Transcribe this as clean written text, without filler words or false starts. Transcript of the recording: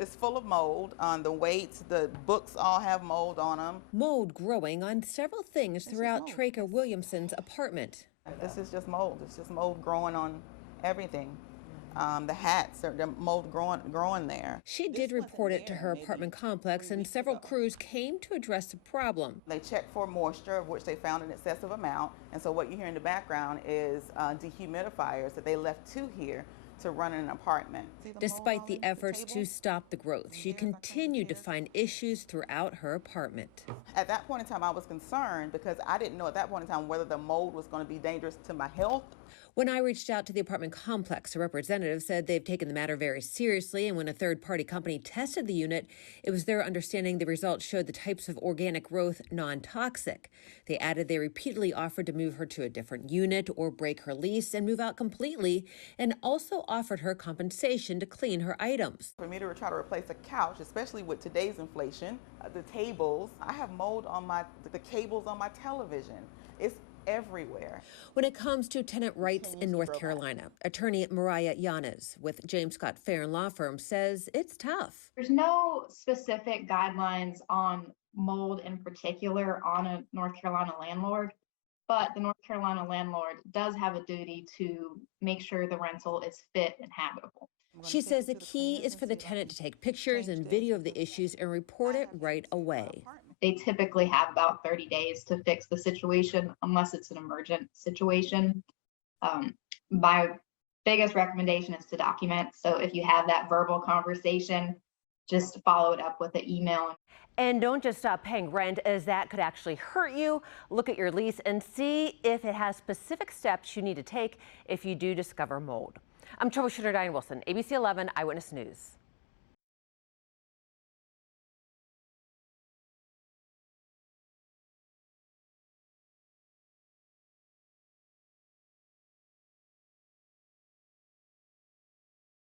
It's full of mold. The weights, the books all have mold on them. Mold growing on several things throughout Traker Williamson's apartment. This is just mold. It's just mold growing on everything. The hats, the mold growing there. She did report it to her apartment complex, and several crews came to address the problem. They checked for moisture, of which they found an excessive amount. And so what you hear in the background is dehumidifiers that they left here to run in an apartment. Despite the efforts to stop the growth, she continued to find issues throughout her apartment. At that point in time, I was concerned because I didn't know at that point in time whether the mold was going to be dangerous to my health. When I reached out to the apartment complex, a representative said they've taken the matter very seriously, and when a third-party company tested the unit, it was their understanding the results showed the types of organic growth non-toxic. They added they repeatedly offered to move her to a different unit or break her lease and move out completely, and also offered her compensation to clean her items. For me to try to replace a couch, especially with today's inflation, the tables, I have mold on the cables on my television. It's everywhere. When it comes to tenant rights in North Carolina, attorney Mariah Yanez with James Scott Fair Law Firm says it's tough. There's no specific guidelines on mold in particular on a North Carolina landlord, but the North Carolina landlord does have a duty to make sure the rental is fit and habitable. She says the key is for the tenant to take pictures and video of the issues and report it right away. They typically have about 30 days to fix the situation unless it's an emergent situation. My biggest recommendation is to document. So if you have that verbal conversation, just follow it up with an email. And don't just stop paying rent, as that could actually hurt you. Look at your lease and see if it has specific steps you need to take if you do discover mold. I'm Troubleshooter Diane Wilson, ABC 11 Eyewitness News.